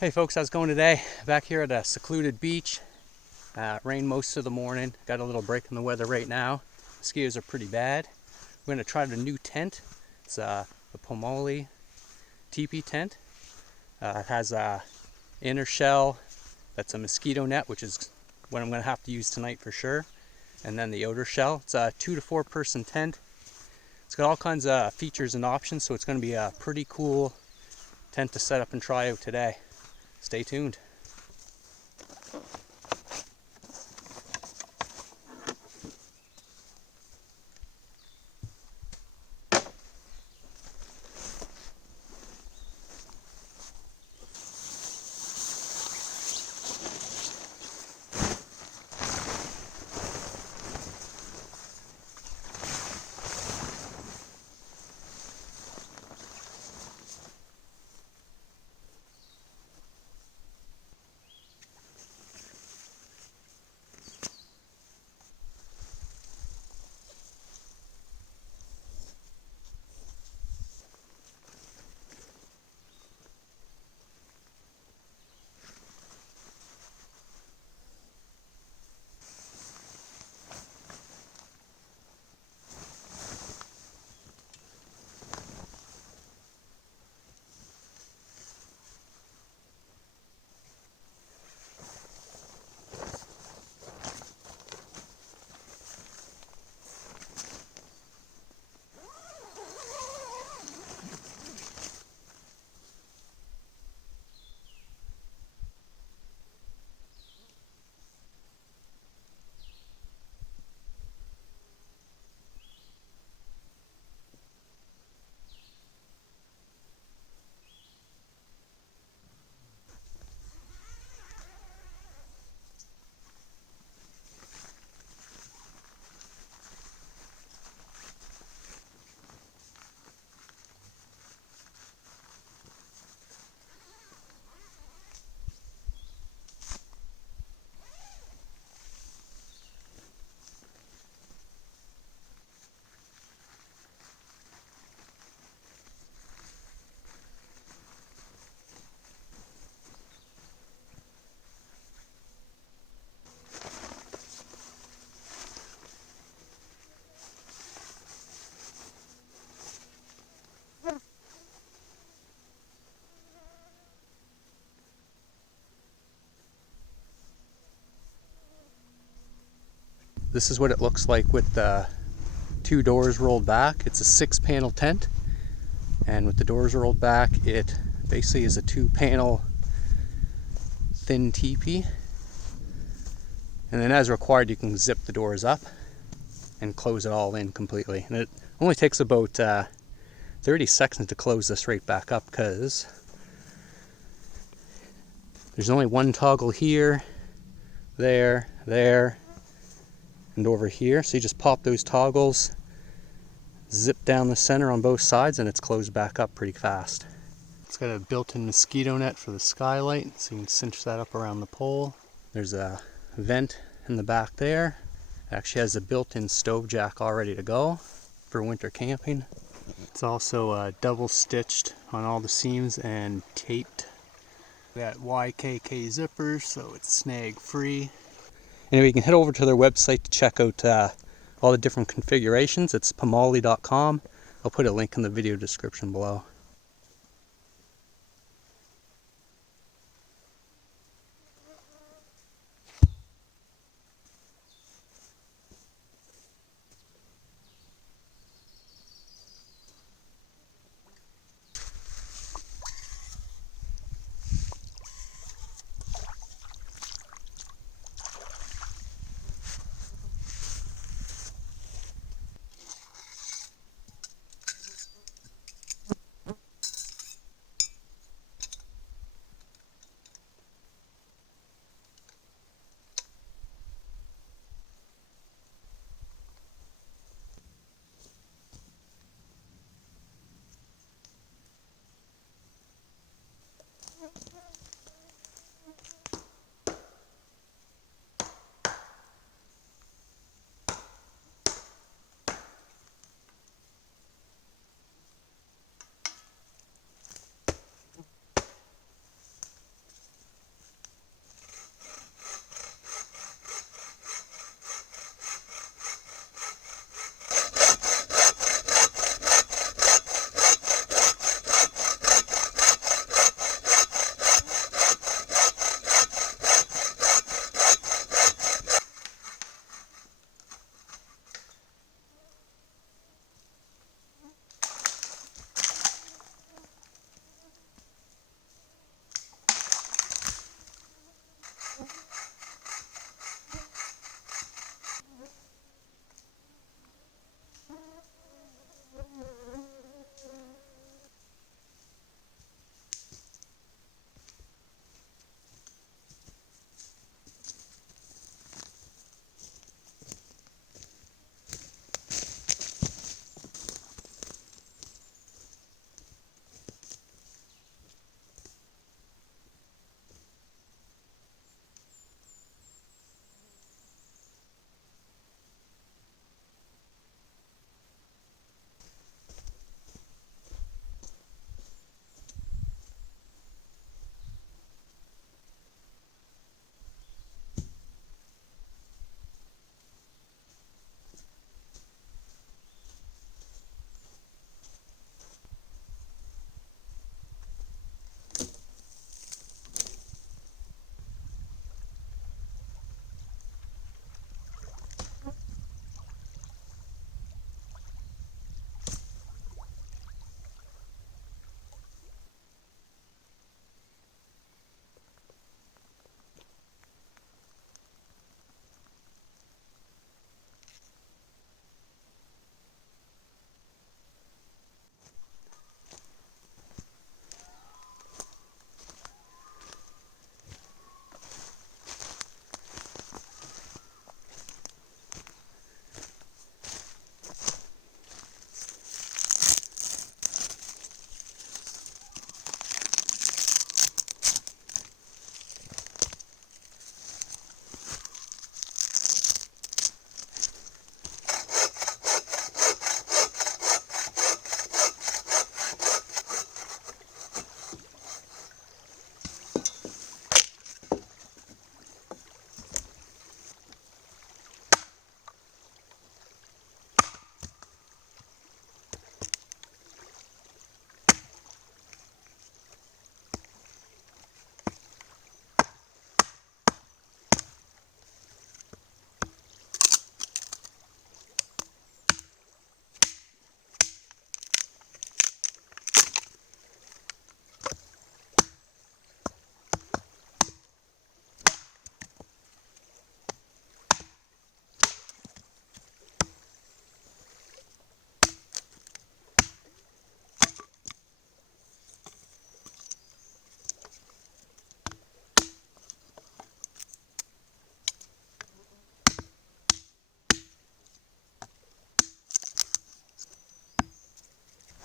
Hey folks, how's it going today? Back here at a secluded beach. Rained most of the morning. Got a little break in the weather right now. Mosquitoes are pretty bad. We're going to try the new tent. It's the Pomoly teepee tent. It has a inner shell that's a mosquito net, which is what I'm going to have to use tonight for sure. And then the outer shell. It's a 2 to 4 person tent. It's got all kinds of features and options, so it's going to be a pretty cool tent to set up and try out today. Stay tuned. This is what it looks like with the 2 doors rolled back. It's a 6-panel tent, and with the doors rolled back, it basically is a 2-panel thin teepee. And then as required, you can zip the doors up and close it all in completely. And it only takes about 30 seconds to close this right back up, because there's only one toggle here, there, and over here. So you just pop those toggles, zip down the center on both sides, and it's closed back up pretty fast. It's got a built-in mosquito net for the skylight, so you can cinch that up around the pole. There's a vent in the back there. It actually has a built-in stove jack all ready to go for winter camping. It's also double stitched on all the seams and taped. That YKK zipper, so it's snag free. Anyway, you can head over to their website to check out all the different configurations. It's pomoly.com. I'll put a link in the video description below.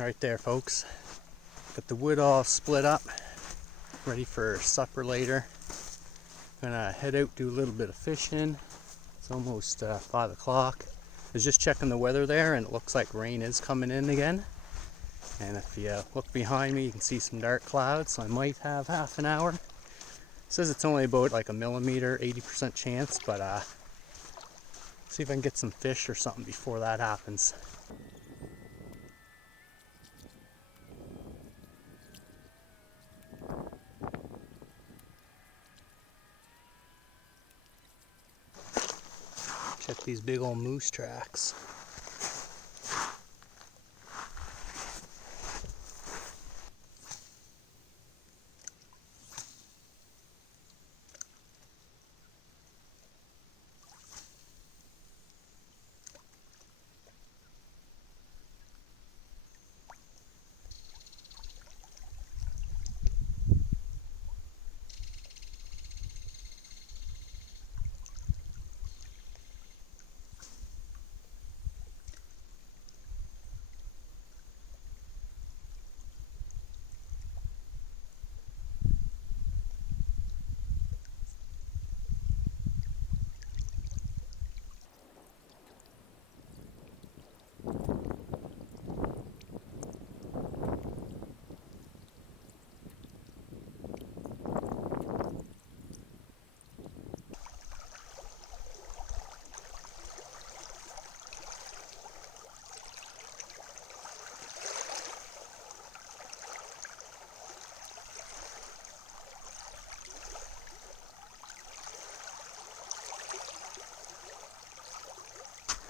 Right there, folks. Got the wood all split up, ready for supper later. Gonna head out, do a little bit of fishing. It's almost 5 o'clock. I was just checking the weather there, and it looks like rain is coming in again. And if you look behind me, you can see some dark clouds, so I might have half an hour. It says it's only about like a millimeter, 80% chance, but see if I can get some fish or something before that happens. Check these big old moose tracks.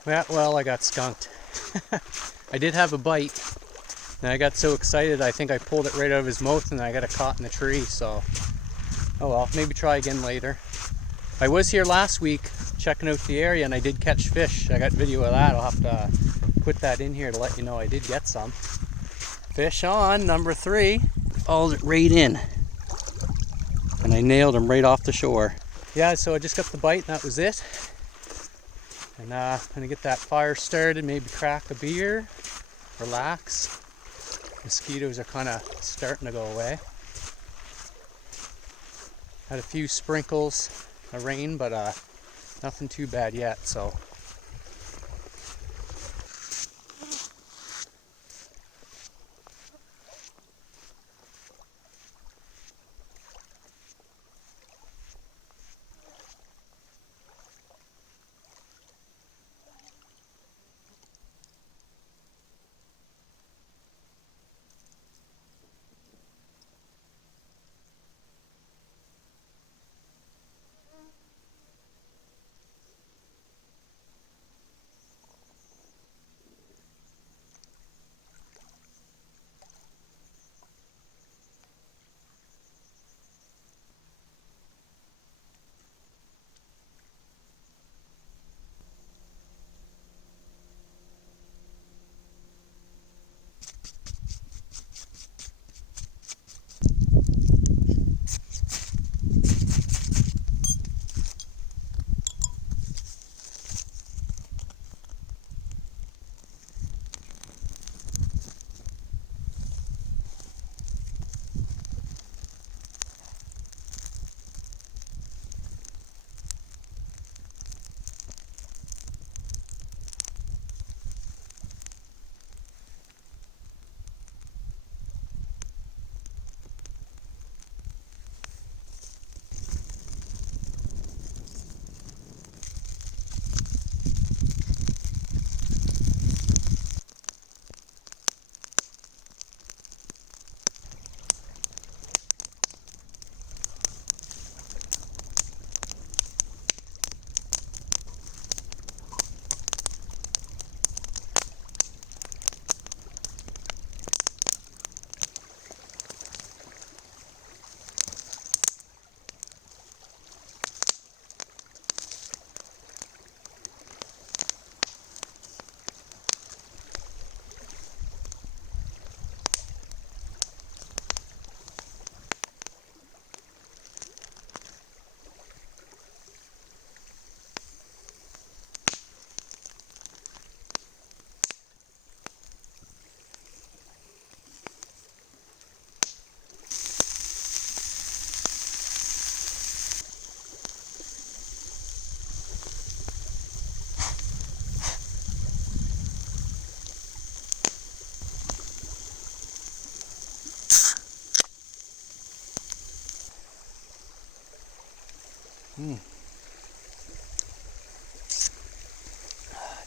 Yeah, well, I got skunked. I did have a bite, and I got so excited I think I pulled it right out of his mouth and I got it caught in the tree, so oh well, maybe try again later. I was here last week checking out the area and I did catch fish. I got video of that. I'll have to put that in here to let you know I did get some. Fish on, number 3. Hauled it right in. And I nailed him right off the shore. Yeah, so I just got the bite and that was it. And I'm gonna get that fire started, maybe crack a beer, relax. Mosquitoes are kind of starting to go away. Had a few sprinkles of rain, but nothing too bad yet, so.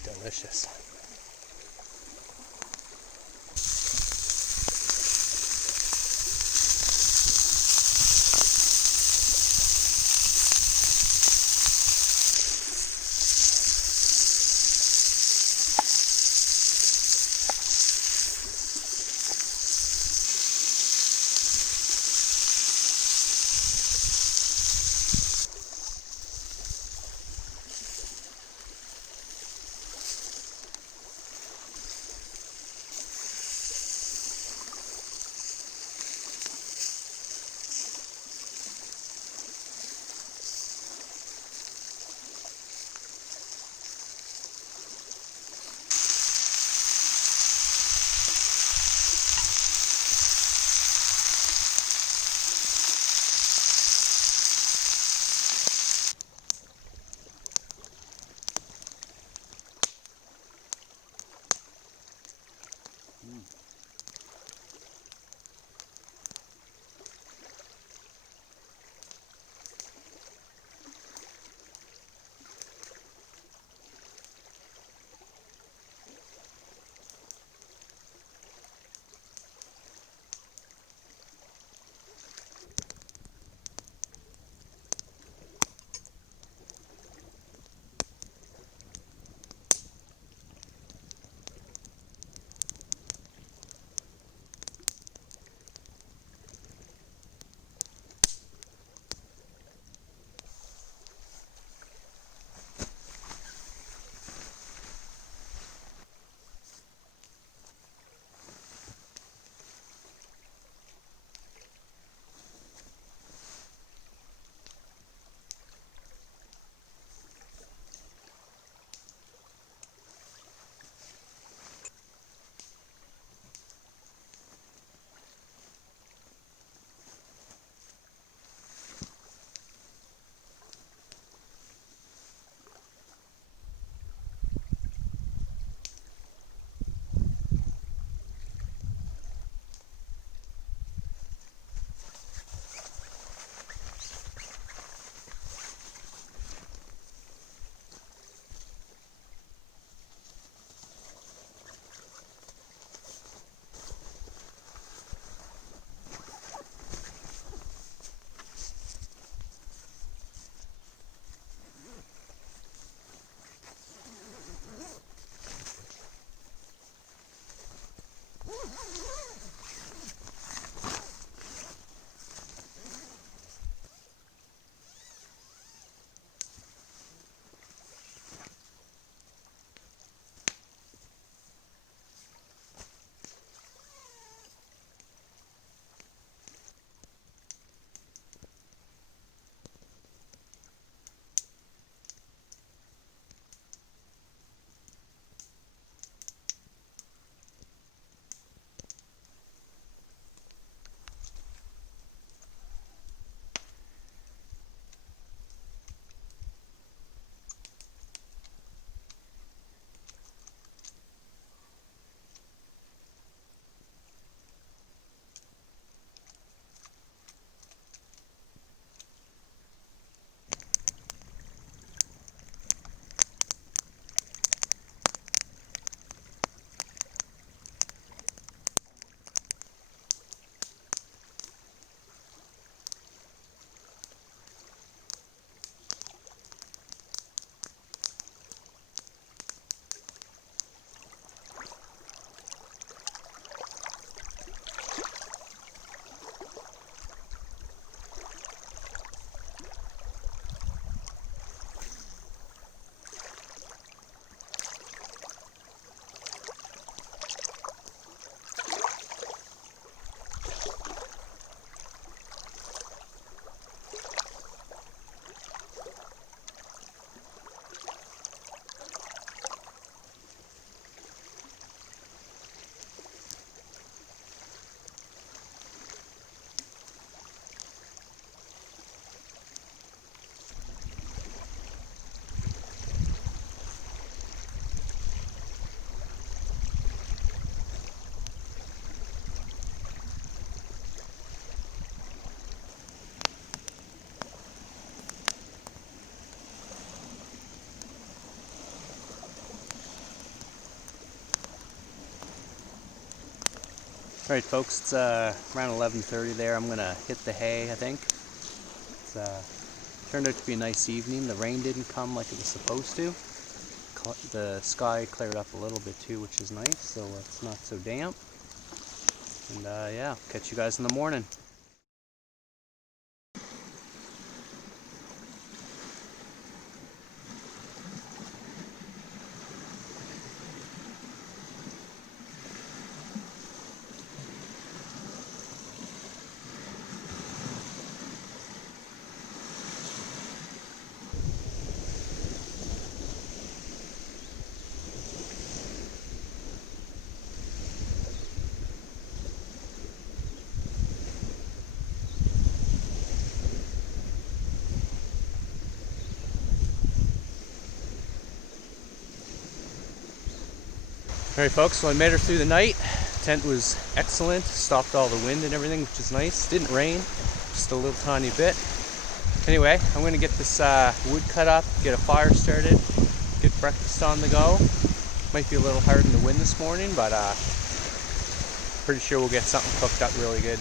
Delicious. Alright folks, it's around 11:30 there. I'm gonna hit the hay, I think. It's turned out to be a nice evening. The rain didn't come like it was supposed to. The sky cleared up a little bit too, which is nice, so it's not so damp. And yeah, catch you guys in the morning. Alright folks, so I made her through the night. Tent was excellent, stopped all the wind and everything, which is nice. Didn't rain, just a little tiny bit. Anyway, I'm going to get this wood cut up, get a fire started, get breakfast on the go. Might be a little hard in the wind this morning, but pretty sure we'll get something cooked up really good.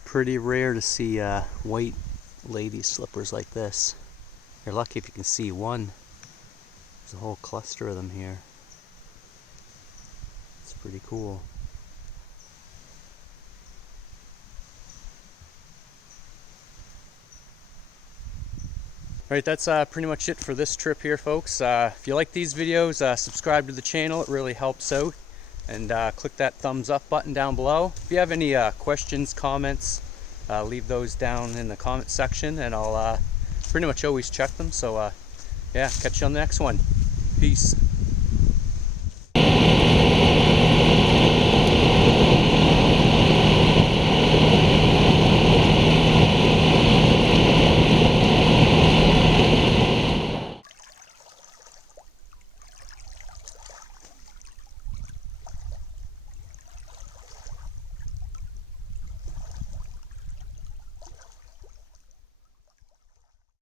It's pretty rare to see white lady slippers like this. You're lucky if you can see one. There's a whole cluster of them here. It's pretty cool. Alright, that's pretty much it for this trip here, folks. If you like these videos, subscribe to the channel. It really helps out. And click that thumbs up button down below. If you have any questions, comments, leave those down in the comment section, and I'll pretty much always check them. So yeah, catch you on the next one. Peace.